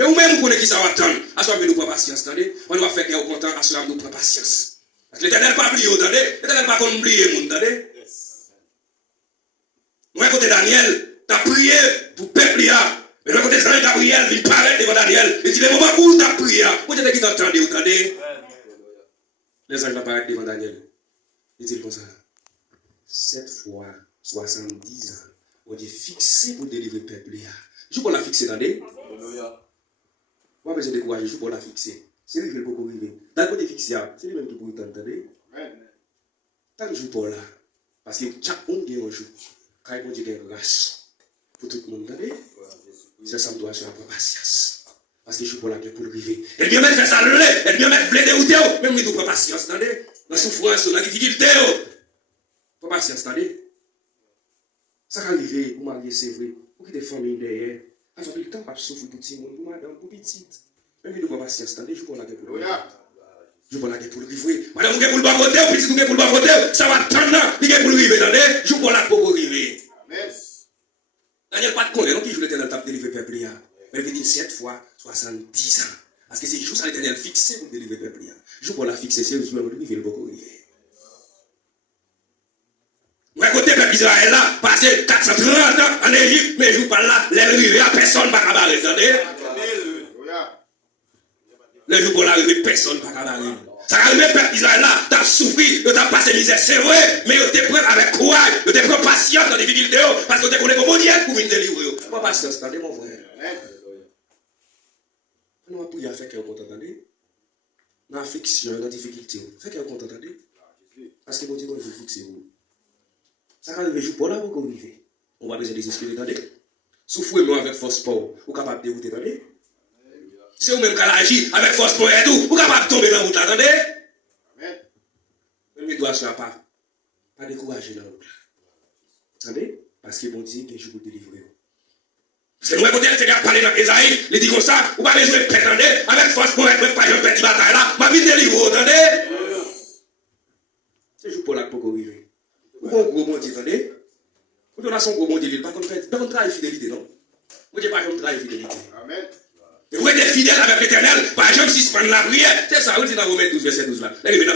Mais vous-même, vous connaissez qui ça va attendre. À ce moment nous prendre patience, attendez. On va faire qu'il y ait content, à ce moment nous prendre patience. Parce que l'éternel pas oublié, attendez. L'éternel pas qu'on oublie, attendez. Moi, côté Daniel, tu as prié pour peuple là. Mais le côté Gabriel, il paraît devant Daniel. Il dit, le moment où tu as prié, vous êtes qui t'entendez, vous entendez? Les anges apparaissent devant Daniel. Il dit comme ça. 7 fois 70 ans, on dit fixé pour délivrer le peuple là. Je peux la fixer, attendez? Moi, je vais décourager, je peux la fixer. C'est lui qui veut beaucoup arriver. Dans le côté fixé, c'est lui même qui peut t'entendre. Tant que je ne joue pas là, parce que chaque monde qui est un jour, quand il dit qu'il y a une race pour tout le monde, attendez? C'est ça, me doit faire la patience. Parce que je suis pas là pour le river. Et bien mettre ça le lait, et bien mettre blé de ou même nous pas patience, attendez? La souffrance, la difficulté, pas patience, attendez? Ça va arriver, vous mariez, c'est vrai, vous quittez famille derrière, avant le temps, pas souffrir pour petit monde, pour madame, pour petite. Même nous pas patience, attendez, je suis pas là pour le river. Je suis pas là pour le river. Madame, vous êtes pour le bas côté, petit, vous êtes pour le bas côté, ça va attendre là, vous êtes pour le river, attendez? Je suis pas là pour le river. Daniel pas de compte, non qui joue l'éternel tape délivrer le peuple. Mais il dit 7 fois 70 ans. Parce que c'est juste l'éternel fixé pour délivrer le peuple. Je peux la fixer, c'est juste le river, le beaucoup river. Moi, côté peuple Israël là, passé 430 ans en Égypte, mais je parle là, les rivières, personne ne va cabaret, attendez? Les jours pour l'arrivée, personne ne va cabaret. Ça arrive, peuple Israël là, t'as souffert, t'as passé misère, c'est vrai, mais t'es prêt avec courage, t'es prêt patient dans les difficultés, parce que t'es connais comment Dieu pour venir délivrer. Pas patience, attendez mon frère. On va prier à faire qu'elle compte, attendez. Dans l'affliction, dans la difficulté, fait qu'elle compte, attendez. Parce que mon Dieu, je vous fixe vous. Ça arrive, je pour là, vous arrivez. On va besoin désespérer, attendez. Souffrez-moi avec force pour vous capable de dérouter, attendez. Si vous-même qui agit avec force pour et tout, vous êtes capable de tomber dans la route, attendez? Même il doit se faire pas décourager dans la route. Attendez? Parce que bon Dieu, je vous délivrer. Parce que nous, quand il a parlé dans Esaïe, il dit comme ça, vous n'avez pas besoin de perdre, attendez? Avec force pour être, même pas une petite bataille là, ma vie délivre, attendez? C'est juste pour là pour arriver. Vous avez un gros bon Dieu, attendez? Vous avez un gros bon Dieu, pas qu'on travaille fidélité, non? Vous n'avez pas qu'on travaille fidélité. Amen. Et vous êtes fidèle avec l'éternel, par exemple, si suspendre la prière, c'est ça, vous dites dans Romains 12, verset 12 là. Là, il est dans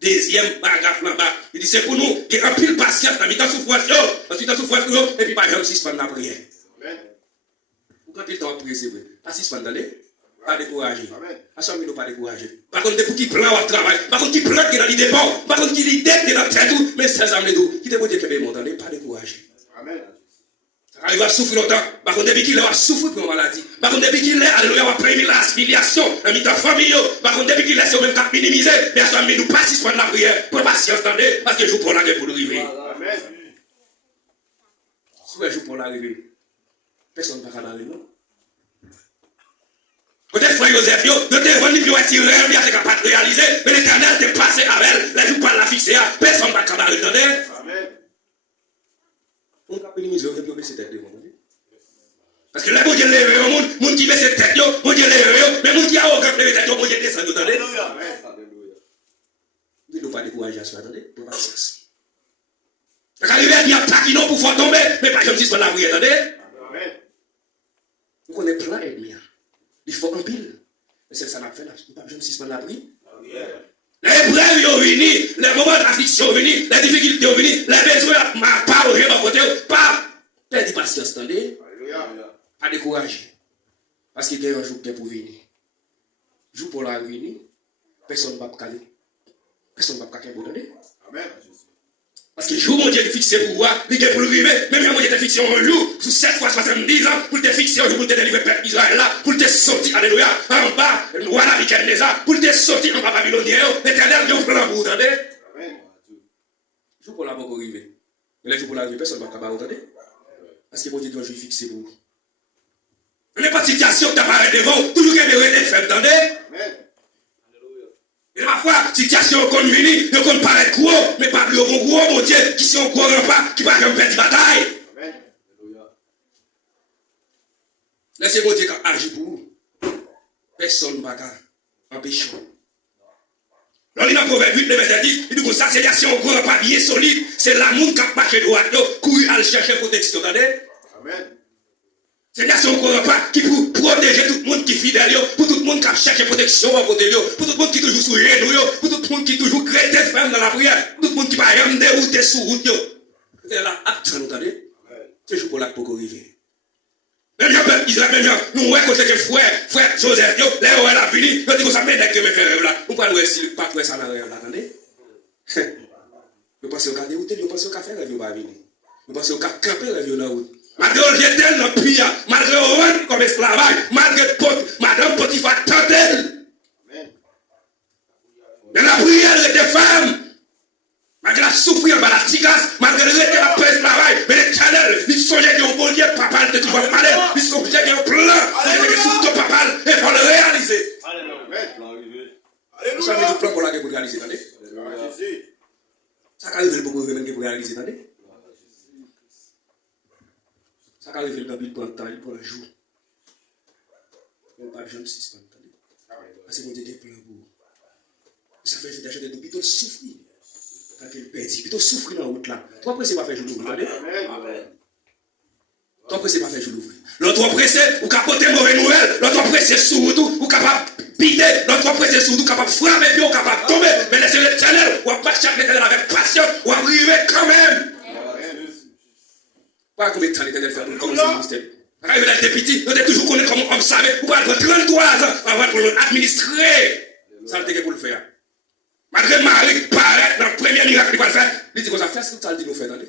deuxième paragraphe là-bas. Il dit, c'est pour nous, il y a un pile patience, dans le souffrance, ensuite dans souffrance, et puis par exemple, si suspendre la prière. Vous quand il temps à prier, c'est vrai. Pas si suspendre, pas décourager. À ce moment, pas décourager. Par contre, pour qui prend au travail, par contre, qui prend qui est dans l'idée bon, par contre, qui l'idée qui est dans le tête tout, mais c'est ça, qui te dit que les mots, pas décourager. Amen. Il va souffrir longtemps. Par contre, depuis qu'il a souffert pour une maladie. Par contre, depuis qu'il est, alléluia, va prévenir la filiation, dans la famille. Par contre, depuis qu'il est, c'est au même temps minimisé. Mais à ce moment, nous pas suspendre la prière. Pour patience, attendez, parce que je vous prends la guerre pour l'arrivée. Amen. Si je vous prends l'arrivée, personne ne va pas non? Peut-être frère Joseph, vous êtes venu pour être réel, vous êtes capable de réaliser, mais l'éternel t'est passé avec elle. Là, je vous parle la fixer, personne ne va pas attendez? Amen. On va minimiser, on va baisser tête devant. Parce que là, bon Dieu lève au monde qui baisse tête, bon Dieu lève, mais monde qui a aucun levé tête, bon Dieu descend, attendez? Ne nous pas décourager à ce attendez? Pour patience. Quand il y a pas qui non pour faire tomber, mais pas comme si c'était la prière, attendez? Vous connaissez plein d'ennemis. Il faut un pile. Mais c'est ça qu'on a fait là. Il n'y a pas comme si c'était la prière. Les épreuves sont venues, les moments d'affliction sont venus, les difficultés sont venues, les besoins ma part au de côté, pas perdre patience, attendez? Pas décourager. Parce qu'il y a un jour qui est pour venir. Jour pour la venir, personne ne va pas caler. Personne ne va pas caler, vous entendez? Amen. Parce que le jour où mon Dieu est fixé pour voir, il est pour le vivre, même si mon Dieu est fixé un jour, sous 7 fois 70 ans, pour te fixer un jour, pour te délivrer peuple Israël là, pour te sortir, alléluia, en bas, voilà, pour te sortir en bas babylonien, l'éternel Dieu vous prend vous entendez? Amen. Jour pour la pas arriver. Mais le jour pour la vie, personne ne va pas vous entendez? Parce que mon Dieu doit jouer fixé pour vous. Il n'y a pas de situation qui apparaît devant, toujours qu'il y a des faibles, attendez? Amen. Et parfois, situation qu'on vient, on qu'on paraît gros, mais pas plus gros, mon Dieu, qui sont gros pas, qui pas comme perdre bataille. Amen. Laissez mon Dieu agir pour vous. Personne ne va empêcher. Dans le Proverbe 8, le verset 10, il dit que ça, c'est l'action gros pas bien solide, c'est l'amour qui a marché droit, courir à chercher protection, attendez? Amen. C'est l'action gros pas qui pour protéger tout le monde qui chercher protection pour côté pour tout le monde qui toujours souillé nous, pour tout le monde qui toujours créé des femmes dans la prière, pour tout le monde qui va rien dérouter sous route. C'est là, acte, nous entendez? C'est juste pour la pour arriver. Même gens, Israël, même gens, nous, ouais, côté que frère Joseph, là où elle a fini, nous disons ça, mais dès que me fait rêve là, on peut nous essayer, pas faire ça dans le rêve là, attendez? Vous pensez au cas dérouté, vous pensez au cas faire rêve, vous va venir. Vous pensez au cas camper rêve, la route. Malgré le jetel dans le pays, malgré le roi comme esclavage, malgré Madame Potiphar tente elle. Mais la prière était femme. Malgré la souffrance, la tigasse, malgré le rete la paix travail, mais les channels, ils sont des bolliers, papa, ils sont malades, ils sont obligés d'un plan, ils sont tout papa, et pour le réaliser. Vous savez le plan pour la pour réaliser, attendez? Ça arrive pour réaliser, attendez? Ça arrive le David pour un temps, pour un jour. Il n'y a pas de jambes suspendus, attendez? Parce que mon Dieu est plein pour vous. Ça fait que j'ai des plutôt souffrir. Quand il perd, plutôt souffrir dans la route là. Toi, après, c'est pas faire jour d'ouvrir. Toi, après, c'est pas faire jour d'ouvrir. L'autre pressé, ou capoter mauvaise nouvelle. L'autre pressé sous tout, ou capable piter. L'autre pressé sous tout, capable frapper, puis ou capable tomber. Mais laissez le channel, ou à marcher avec l'éternel avec patience, ou arriver quand même. Pas combien de temps l'éternel fait pour commencer le ministère. Quand il était petit, on était toujours connu comme on savait, ou pas pour 33 ans, avant pour l'administrer. Ça le fait pour le faire. Malgré Marie paraît dans le premier miracle qu'il va le faire, il dit qu'on a fait ce que ça dit nous faire, attendez.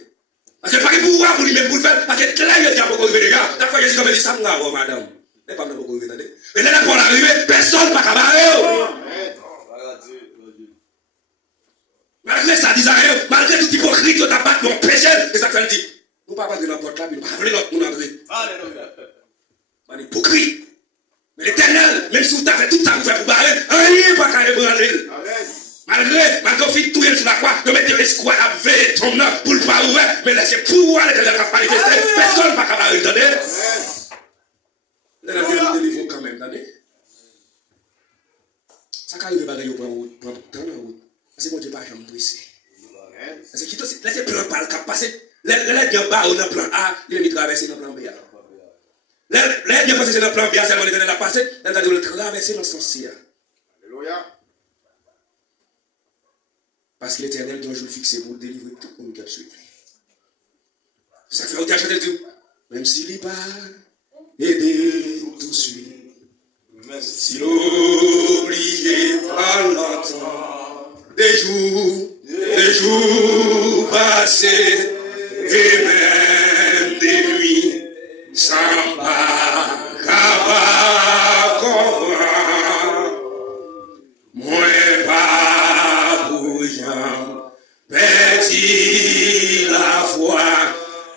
Parce que pas de pouvoir pour lui-même pour le faire, parce que là, il y a beaucoup de gars. D'accord, il y a comme il dit ça, madame. Mais pas beaucoup de attendez. Mais là, pour l'arrivée, personne ne va cabaret. Malgré ça, Israël, malgré tout hypocrite, tu as pas mon péché, et ça fait le dit. Nous ne pouvons pas entrer dans la porte là, mais nous ne pouvons pas l'autre monde entrer. Alléluia. On est hypocrite. Mais l'éternel, même si vous avez fait tout ça pour faire pour barrer, rien pas qu'à ébranler. Malgré qu'on fit tout sur la croix, de mettre l'escouade à veiller ton nom pour le pas ouvert, mais laissez pouvoir l'éternel qui a manifesté, personne ne va pas entendre. L'éternel délivre quand même, attendez. Ça quand il va arriver pour prendre temps dans la route. Parce que mon Dieu pas jamais pressé. Parce que laissez plan par le cap passer. Les bien bas dans le plan A, il est mis traverser dans le plan B. Les bien passer dans le plan B, seulement l'éternel a passé, l'éternel a traversé dans le sens C. Alléluia. Parce que l'éternel doit toujours fixer pour délivrer tout le monde qui a suivi. Ça fait autant chanter Dieu. Même s'il n'est pas aidé tout de suite. Si l'oublié pas longtemps. Des jours passés. Et même des nuits sans pas comprendre. Moi pas bougeant, petit la foi,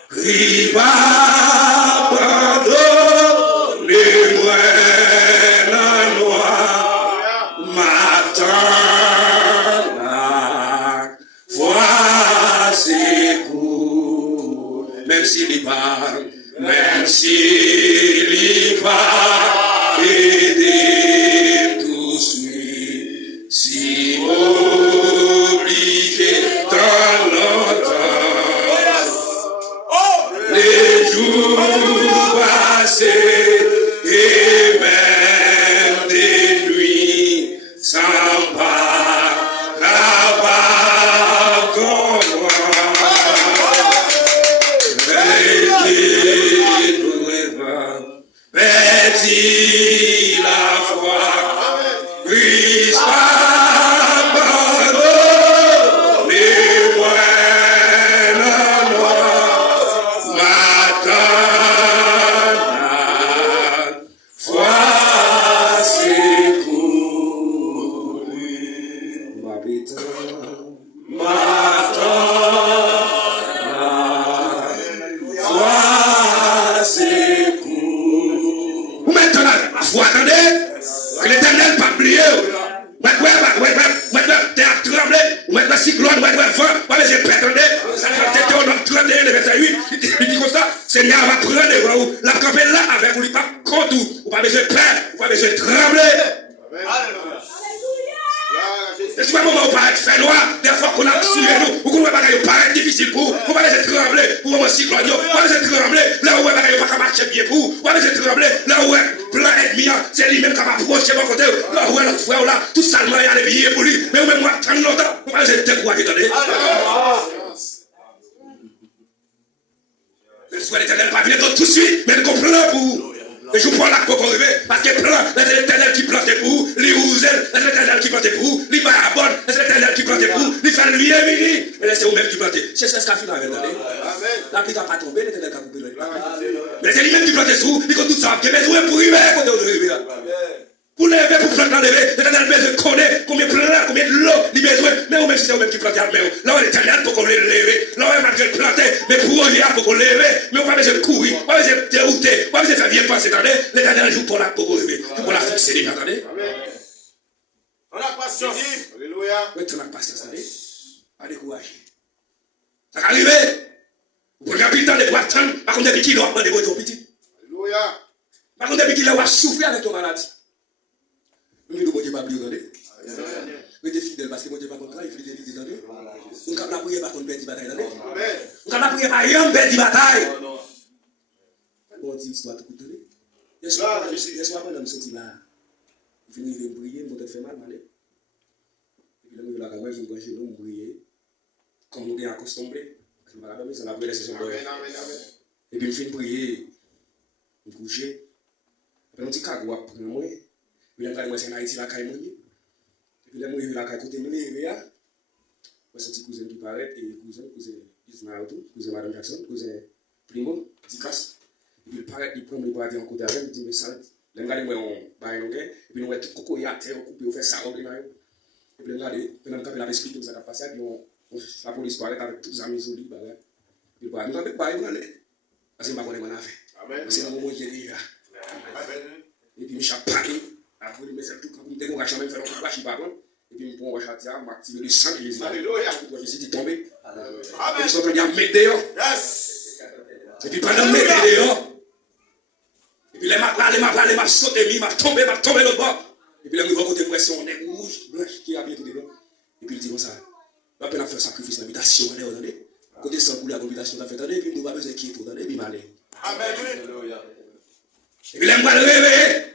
crie pas pardonnez-moi la noix, m'attend la foi s'écoule, même s'il y va, même s'il y va, aider tout suite, si obligé dans longtemps, les jours passés et même des nuits sans pas capable comprendre. Petit la foi, Christ pardonne-moi la noix, m'attend foi s'écoule, vous attendez, l'éternel pas oublié. Maintenant, terre tremblé, maintenant, cyclone, maintenant, vent, maintenant, j'ai prétendu, ça va être on a 31, le verset 8, il dit comme ça, Seigneur va prendre, la campagne là, avec vous, il pas contre vous, pas besoin de peur, pas besoin de trembler. c'est pas un moment où paraît fait noir, des fois qu'on a tué nous, ou qu'on va paraître difficile pour, on va laisser trembler, pour un cyclone, on va laisser trembler, là où on va pas marcher bien pour, on va laisser trembler, là où plein ennemi, c'est lui-même qui va approcher mon côté, là où notre frère là, tout salement il y a des billets pour lui, mais même moi, tant longtemps, on va laisser décourager, attendez. Le soir l'éternel va venir tout de suite, mais il comprend pour vous. Et je vous prends là pour arriver, parce que plan, c'est l'éternel qui plantait pour vous, les rouzel, c'est l'éternel qui plantait pour vous, les barabonnes, c'est l'éternel qui plantait pour vous, les fait le lien mini, mais c'est vous-même qui plantez. C'est ce qu'a fait la vérité. La pluie n'a pas tombé, l'éternel qui a coupé le. Mais c'est lui-même qui plantait sur vous, il compte tout ça, qui est besoin pour arriver, quand on arrive là. Pour lever, pour planter, lever, l'éternel besoin connaît combien de plans, combien de l'eau, il besoin, mais vous-même c'est vous-même qui plantez à mer. Là où l'éternel pour qu'on les lever, là où malgré le planter, mais pour on y a pour qu'on lever, mais on va besoin de courir, on va besoin de dérouter, on va besoin de faire bien passer, attendez, l'éternel joue pour la pour lever, pour la fixer, attendez. On a patience. Alléluia. Oui, tu n'as pas patience, attendez. Pas décourager. Ça va arriver. Vous pouvez rappeler le temps de pouvoir attendre, par contre, depuis qu'il doit demander votre petit. Alléluia. Par contre, depuis qu'il doit souffrir avec ton maladie. Nous ne pouvons pas oublier, attendez. Vous êtes fidèle parce que mon Dieu n'est pas contre, il faut les dire, attendez. Nous ne pouvons pas prier par contre, perdre bataille, attendez. Nous ne pouvons pas prier par rien, perdre bataille. On dit histoire, tout attendez. Je suis pas dans le senti là. Je vais prier, je vais faire mal, allez. Et puis là, je vais la caméra, je vais me prier. Comme nous sommes accostumés. Je vais la caméra, ça va prier, c'est son boy. Et puis je vais prier, je vais coucher. Après, on dit qu'à quoi pour moi. Puis là, moi, c'est en Haïti, la caille mouillée. Et puis là, moi, je vais la caille côté mouillée. Moi, c'est un petit cousin qui paraît, et cousin Ismaël, cousin Madame Jackson, cousin Primo, Dicas. Et puis il paraît, il prend le bras en côté avec, il dit, mais ça, les gars, on va y et puis nous, tout coco, il y a terre, on coupe, on fait ça, on va et puis les gars, pendant que la expliqué ça va passer, puis la police paraît avec tous les amis sur lui, puis nous avons pas y aller. Parce que je ne sais pas comment on a fait. Parce que c'est un moment où j'ai déjà. Et puis, je suis parlé. Après, je me suis dit, je vais faire un peu de bâche, et puis, je vais faire m'activer le sang, et je suis tombé. Et je suis en train de mettre dehors. Et puis, pendant de mettre dehors, et puis, les maps sauté, les maps tombé l'autre bord. Et puis, là, je vais côté pression, on est rouge, blanche, qui a bien tout dedans. Et puis, il dit comme ça, on va faire un sacrifice d'habitation, attendez. Côté sans pour l'habitation, on a fait, attendez, et puis, nous va besoin qui est tout, attendez, et puis, m'aller. Et puis, là, je vais le réveiller.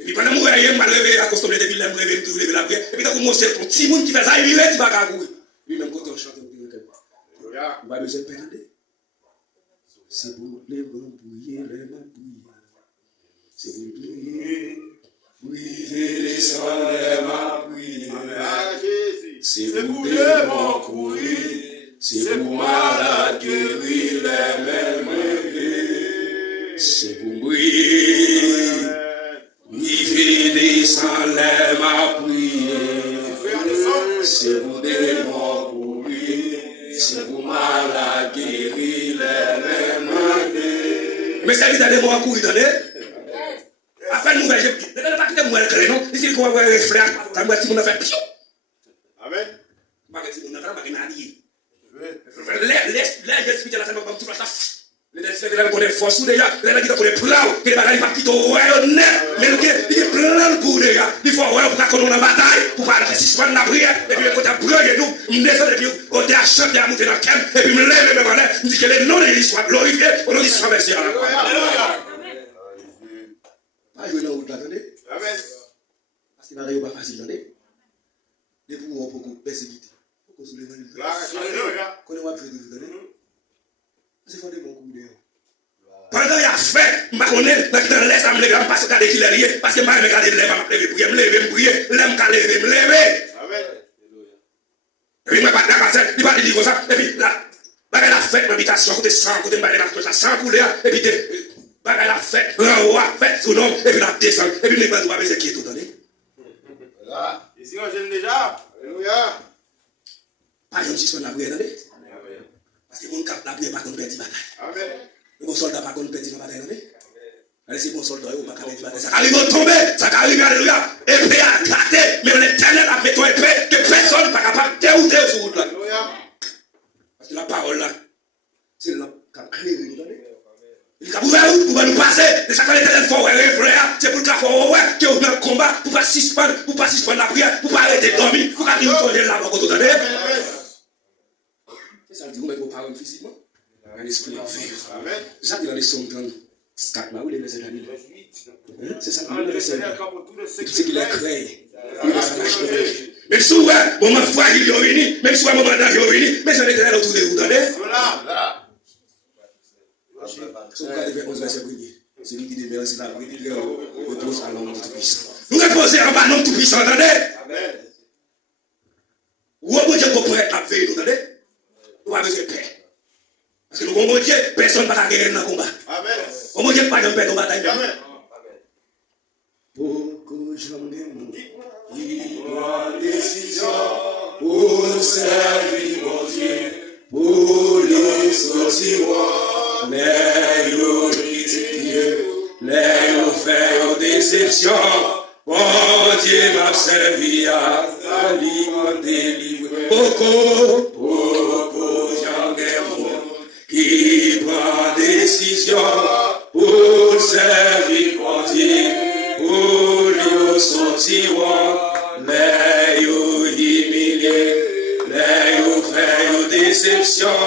Et puis, pendant que je vais le réveiller, à cause de depuis là, je vais me réveiller, lever la prière. Et puis, quand vous montrez ton petit monde qui fait ça, il va tu vas courir. Lui, même quand on chante, on va besoin de peine. C'est pour les bons bouillés, les mains bouillées. C'est pour prier, prier les sangs, les mains bouillées. C'est pour les bons courir, c'est pour malades guérir, les mêmes rêver. C'est pour prier, prier les sangs, les mains bouillées. C'est pour des bons courir, c'est pour malades guérir, les mêmes rêver. Mais ça dit d'aller voir courir, attendez. Après, nous, je ne vais pas quitter moi le créneau. Ici, qu'on va voir les frères, ça va être mon affaire. Amen. Je vais pas quitter mon laisse l'expliquer la scène comme tout ça. Les gens qui ont force déjà, les gens qui ont des plans, qui ne sont pas quitter au net. Mais il y a plein de pour déjà. Il faut avoir pour qu'on ait une bataille, pour faire l'assistance de la prière. Et puis, quand tu as brûlé, nous, je descends, et puis, quand tu as chanté, à monter dans le calme, et puis, je me lève, et je me dis que les noms de l'histoire glorifiés, au nom d'Israël, merci. Pas jouer dans l'autre, attendez. Parce qu'il n'arrive pas facile, attendez. Les pouvoirs pour persécuter. Pour qu'on se lève. Qu'on ne va plus de vous donner. C'est fondé mon coup dehors. Pendant qu'il a fait, je ne connais pas dans l'est, je me lève, parce que qu'il est lié, parce que je me lève, je me lève, je me lève. Et puis, je ne vais pas dire il va dire comme ça. Et puis, là, je vais faire l'habitation, côté sang, côté la sang couler, et puis, je vais faire l'envoi, faire son nom, et puis, la descendre, et puis, je vais voir qui est tout donné. Voilà. Ici, on gêne déjà. Alléluia. Pas comme si on a prié, attendez. Parce que mon cap la prière, pas qu'on perd la bataille. Amen. Mon soldat, pas qu'on perd la bataille, attendez. Allez, c'est mon soldat, il ne va pas perdre la bataille. Ça arrive à tomber, ça arrive, alléluia. Épée à éclater, mais l'éternel a fait ton épée, que personne n'est pas capable de dérouter sur route là. Parce que la parole là, c'est là qui a créé, vous entendez? Il a ouvert route pour nous passer, et ça quand l'éternel faut frère, c'est pour le cas faut que on combat, pour pas suspendre la prière, pour pas arrêter de dormir, pour pas dire que vous êtes là, vous entendez? C'est ça, dit, vous mettez vos parents physiquement. Un esprit en vie. Ça, il a les sommes 34 là, où les versets d'année. C'est ça, le verset. C'est qu'il est créé. Même si vous avez moment fragile, il est venu, même si vous avez moment d'âge, il est venu, mais j'en ai très autour de vous, entendez? Si vous regardez vers 11 versets premier, c'est lui qui dit merci la prière, repose à l'homme tout-puissant. Nous reposons en bas l'homme tout-puissant, entendez? Ou on peut dire qu'on pourrait être la veille, entendez? Nous avons besoin de paix. Parce que nous, mon Dieu, personne ne va pas gagner dans le combat. On ne peut pas gagner dans la bataille. Beaucoup j'en ai qui prend décision pour servir mon Dieu, pour les sortir, les critiquer, les faire déception. Mon Dieu m'a servi à me délivrer. Beaucoup j'en ai qui prend décision pour servir mon Dieu, pour lui sortir, les humilier, les faire déception.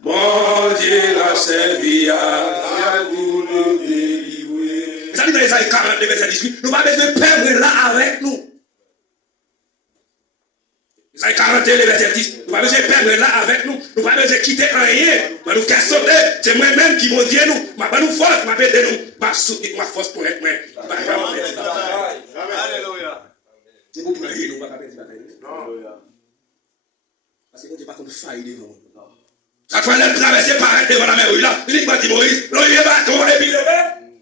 Mon Dieu l'a servi à nous délivrer. Ça dit dans les années 40, verset 18, nous n'avons pas besoin de perdre là avec nous. Les années 40, verset 10, nous n'avons pas besoin de perdre là avec nous. Nous n'avons pas besoin de quitter rien. Nous nous cassons. C'est moi-même qui m'en dis nous. Je ne pas nous force, je m'appelle nous. Je ne soutenir ma force pour être moi. Alléluia. C'est pour prier, nous ne pouvons pas perdre la bataille. Parce que nous ne pouvons pas comme faillir devant nous. Chaque fois qu'elle traverse par devant la mer, il dit Moïse, l'on y est bâton, et puis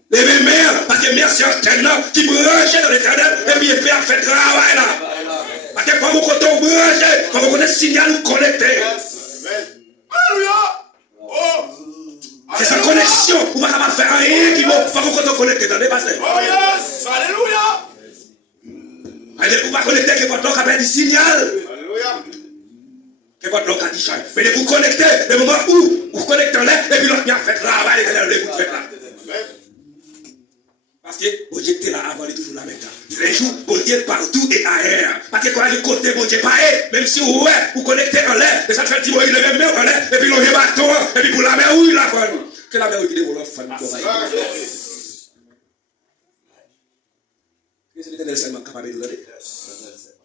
les mêmes mères, parce que merci à Terre qui branche dans l'éternel, et puis il peut faire travail là. Parce que quand vous comptez branché, quand vous connaissez le signal, vous connectez. C'est sa connexion, vous ne pouvez pas faire rien qui va, quand vous comptez connecter, attendez, pasteur. Oh yes, alléluia. Allez, vous ne pouvez pas connecter que votre langue a perdu du signal. Alléluia. Que votre langue a dit change. Mais vous connectez, le moment où vous connectez en l'air, et puis l'autre vient faire travail, et vous faites là. Parce que bon Dieu était là avant, il est toujours là maintenant. Les jours, bon Dieu partout et ailleurs. Parce que quand il côté, bon Dieu pas, même si vous connectez en l'air, et ça fait petit il lève même en l'air, et puis l'on est bâton, et puis pour la mer, oui, la femme. Que la mer, oui, il est pour l'autre femme. C'est l'éternel seulement capable de nous donner.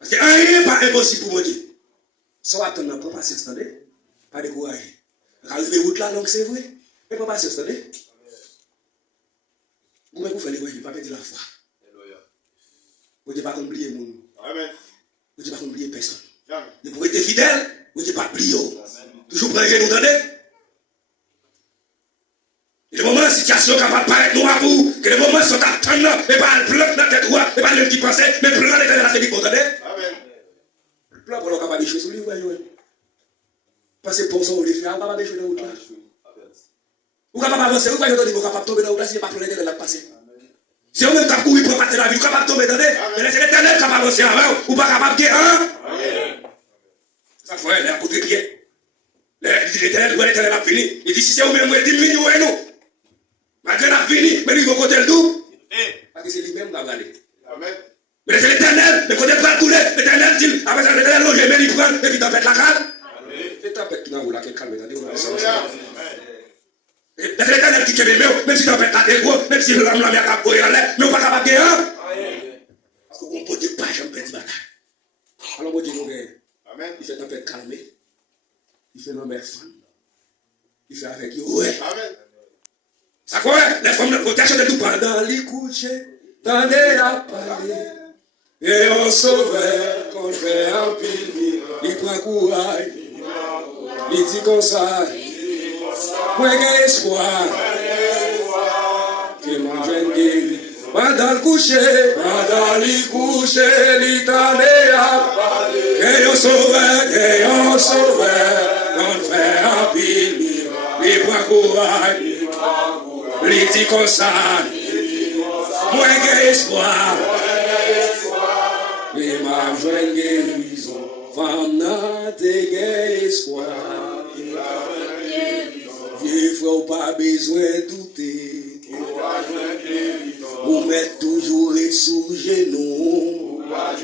Parce que rien n'est pas impossible pour mon Dieu. Soit attendre, pas patience, attendez. Pas décourager. Quand vous avez route là, donc c'est vrai. Mais pas patience, attendez. Vous faites les voyages, vous ne pouvez pas perdre la foi. Vous ne pouvez pas oublier le monde. Vous ne pouvez pas oublier personne. Vous pouvez être fidèle, vous ne pouvez pas oublier. Toujours prendre nous entendez. Et le moment où la situation est capable de paraître noire pour vous, que le moment où sont attendants, et pas le plan dans la tête droite, et pas le qui pensait, mais le plan de la tête, vous entendez. Le plan pour le capable de choses, vous voyez. Parce que pour ça, vous les faites, vous ne pouvez pas des choses dans votre là. Vous ne pouvez pas avancer, vous voyez, vous ne pouvez pas tomber dans votre là, si vous ne pouvez pas la passer. Si vous même capable de courir pour passer la vie, vous ne pouvez pas tomber dans mais c'est l'éternel qui va avancer avant, vous ne pouvez pas capable de guérir. Ça fait, il est à côté de pied. L'éternel a fini. Il dit, si c'est vous-même, vous êtes diminué, nous. Malgré la fini, mais lui, il va côté le double. Parce que c'est lui-même qui va aller. Mais c'est l'éternel, le côté pas couler, l'éternel dit, après ça, l'éternel loge, mais il prend, et puis tempête la calme. C'est tempête qui n'a pas la calme, c'est l'éternel qui est le même si tempête la dégoût, même si l'homme l'a mis à courir en l'air, mais on ne peut pas capable de guérir. Parce qu'on ne peut dire pas, j'aime pas de bataille. Alors, mon Dieu, nous gagne. Il fait tempête calmée. Il fait l'homme femme. Il fait avec eux. Ouais. Ça quoi? Les femmes de protection de tout pendant les couchers, dans les appareils. Et on sauveur, qu'on fait un pile, il prend courage, il dit comme ça. Moi j'ai espoir, que mon jeune guéri. Pendant le coucher, l'Italie a parlé. Et on sauveur, on fait un pile, il prend courage, il dit comme ça. Moi j'ai espoir, et ma jeune guérison, femme n'a de espoir. Il ne faut pas besoin de douter. Vous mettez toujours les sourires. sous genoux. Pas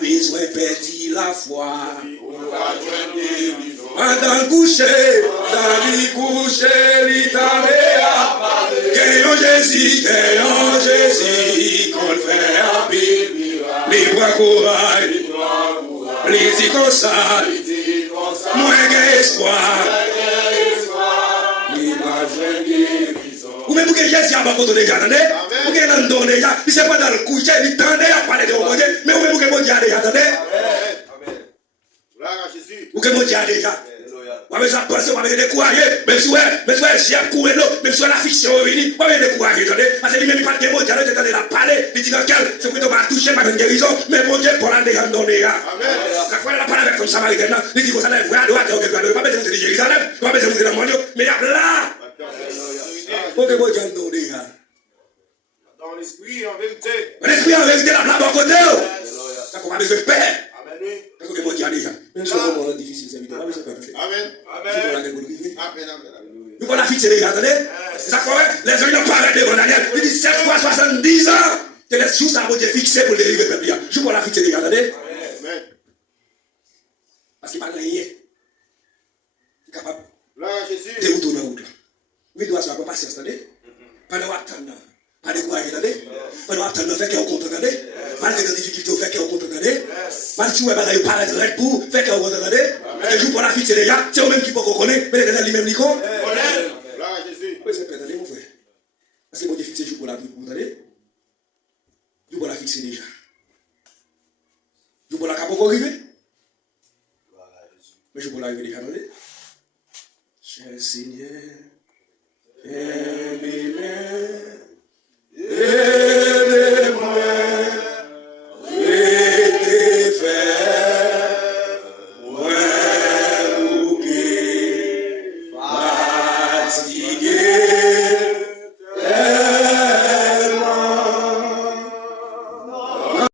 besoin de perdre la foi. Pendant le coucher, dans le coucher, l'Italie Jésus, qu'on fait rapide. Les bras courage, les y comme ça, moins d'espoir. Ou même pour que Jésus a pas contre déjà, attendez? Pour que l'on donne déjà, il ne pas dans le coucher, il tendait à parler de mon Dieu, mais ou même pour que mon Dieu a déjà, attendez? Ou que mon Dieu a déjà. On va penser, on va décourager, même si j'ai couru l'eau, même si on a fixé au vini, on va décourager, attendez? Parce que lui-même, il parle de mon Dieu, il est en parler, il dit dans quel, c'est plutôt ma toucher, ma guérison, mais mon Dieu, pour la déjà donner. La fois, il a parlé avec son samaritain, il dit qu'on s'en est vrai à droite, on ne va pas besoin de Jérusalem, on va besoin de la monnaie, mais il y a là. Pour que mon Dieu donne. Dans l'esprit, en vérité. L'esprit, en vérité, la blague en côté. Ça qu'on a besoin de paix. Parce que mon Dieu a déjà. Même si c'est un moment difficile, c'est évident. Amen. Nous qu'on a fixé déjà, attendez. Ça quoi, les gens n'ont pas arrêté devant Daniel. Il dit 7 fois 70 ans. C'est les jours, ça va être fixé pour délivrer le peuple. Je qu'on a fixé déjà, attendez. Parce qu'il n'y a pas rien. Il est capable de vous tourner en route. Mais il doit se faire patience, attendez. Pas de attendre. Pas de courage, attendez. Pas de attendre, fait qu'on compte, attendez. Malgré les difficultés, fait qu'on compte, attendez. Malgré si vous avez pas de règle pour, fait qu'on compte, attendez. Les jours pour la fixer déjà, c'est eux-mêmes qui peuvent connaître, mais les gens lui-même, ils connaissent. Oui, c'est attendez, mon frère. Parce que moi, j'ai fixé le jour pour la vie, vous attendez. Le jour pour la fixer déjà. Le jour pour la cap encore arriver. Mais le jour pour l'arriver déjà, attendez. Cher Seigneur, aimez-le.